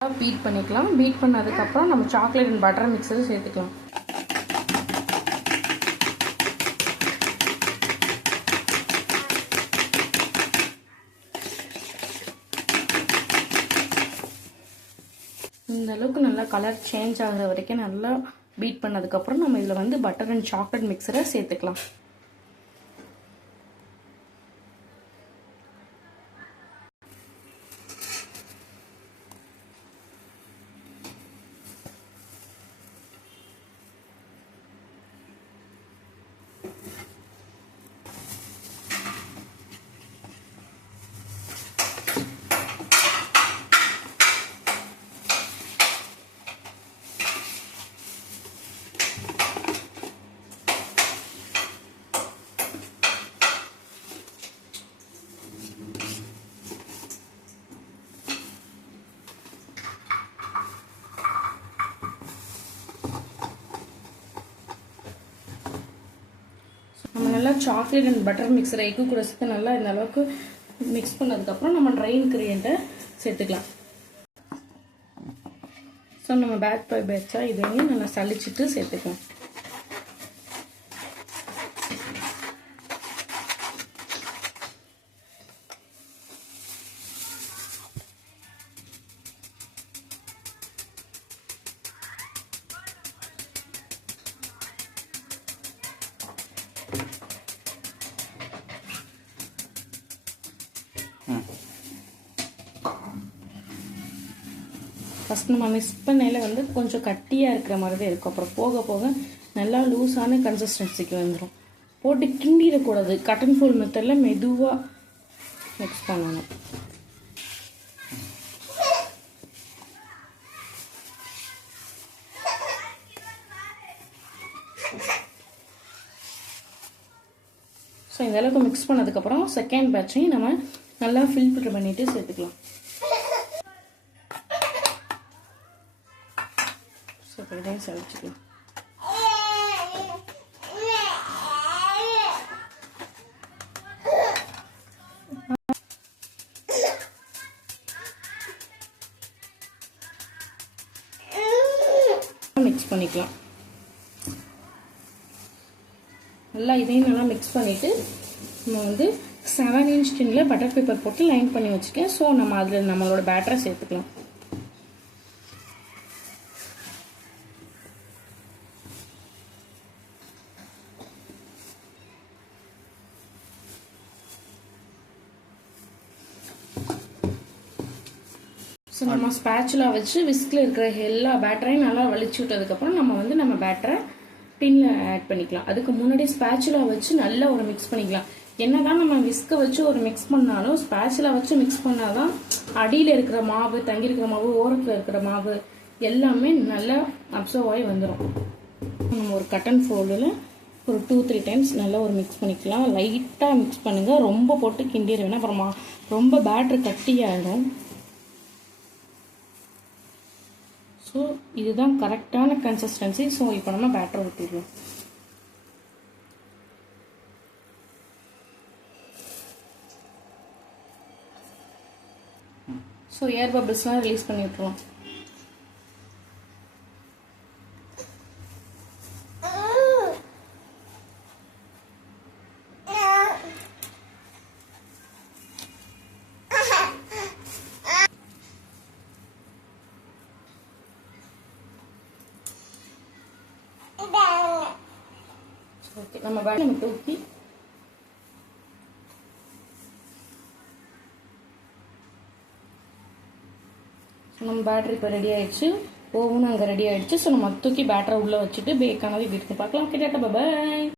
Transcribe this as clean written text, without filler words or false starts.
Beat பண்ணிக்கலாம். Beat பண்ணதுக்கப்புறம் நம்ம சாக்லேட் அண்ட் பட்டர் மிக்சரை சேர்த்துக்கலாம். இந்த அளவுக்கு நல்லா கலர் சேஞ்ச் ஆகிற வரைக்கும் நல்லா பீட் பண்ணதுக்கப்புறம் நம்ம இதில் வந்து பட்டர் அண்ட் சாக்லேட் மிக்சரை சேர்த்துக்கலாம். நம்ம நல்லா சாக்லேட் அண்ட் பட்டர் மிக்சர் எக்கு கூட சேர்த்து நல்லா இந்த அளவுக்கு மிக்ஸ் பண்ணதுக்கப்புறம் நம்ம ட்ரை இன்க்ரீடியண்ட்டை சேர்த்துக்கலாம். ஸோ நம்ம பேட்ச் பை பேட்சாக இதையும் நல்லா சளிச்சிட்டு சேர்த்துக்கலாம். ஃபஸ்ட் நம்ம மிக்ஸ் பண்ணையில் வந்து கொஞ்சம் கட்டியாக இருக்கிற மாதிரி தான் இருக்கும். அப்புறம் போக போக நல்லா லூஸான கன்சிஸ்டன்சிக்கு வந்துடும். போட்டு கிண்டிடக்கூடாது. கட் அண்ட் ஃபோல்ட் மெத்தடில் மெதுவாக மிக்ஸ் பண்ணணும். ஸோ இந்த அளவுக்கு மிக்ஸ் பண்ணதுக்கப்புறம் செகண்ட் பேட்சையும் நம்ம நல்லா ஃபில்டர் பண்ணிவிட்டு சேர்த்துக்கலாம். ஸோ இதையும் சளிச்சுக்கலாம். மிக்ஸ் பண்ணிக்கலாம். நல்லா இதையும் நல்லா மிக்ஸ் பண்ணிவிட்டு நம்ம வந்து 7 இன்ச் டின்ல பட்டர் பேப்பர் போட்டு லைன் பண்ணி வச்சுருக்கேன். ஸோ நம்ம அதில் நம்மளோட பேட்டரை சேர்த்துக்கலாம். ஸோ நம்ம ஸ்பேச்சுலா வச்சு விஸ்கில் இருக்கிற எல்லா பேட்டரையும் நல்லா வலிச்சு விட்டதுக்கப்புறம் நம்ம வந்து நம்ம பேட்டரை டின்னில் ஆட் பண்ணிக்கலாம். அதுக்கு முன்னாடி ஸ்பேச்சுலா வச்சு நல்லா ஒரு மிக்ஸ் பண்ணிக்கலாம். என்னதான் நம்ம விஸ்கை வச்சு ஒரு மிக்ஸ் பண்ணாலும் ஸ்பேச்சுலா வச்சு மிக்ஸ் பண்ணாதான் அடியில் இருக்கிற மாவு, தங்கியிருக்கிற மாவு, ஓரத்தில் இருக்கிற மாவு எல்லாமே நல்லா அப்சர்வ் ஆகி வந்துடும். நம்ம ஒரு கட் அண்ட் ஃபோல்டில் ஒரு 2-3 டைம்ஸ் நல்லா ஒரு மிக்ஸ் பண்ணிக்கலாம். லைட்டாக மிக்ஸ் பண்ணுங்கள். ரொம்ப போட்டு கிண்டிட வேணாம். அப்புறமா ரொம்ப பேட்டர் கட்டியாகிடும். ஸோ இதுதான் கரெக்டான கன்சிஸ்டன்சி. ஸோ இப்போ நம்ம பேட்டர் ஊற்றிடுவோம். ஸோ ஏர் பபிள்ஸ்லாம் ரிலீஸ் பண்ணி விட்டுருவோம். ஓகே, நம்ம பேட்டர் தூக்கி நம்ம பேட்டரி இப்போ ரெடி ஆயிடுச்சு. ஓவனும் அங்கே ரெடி ஆயிடுச்சு. ஸோ நம்ம தூக்கி பேட்டரை உள்ளே வச்சுட்டு பேக் ஆனது இப்படி இருக்கு பார்க்கலாம். Okay, tata, by.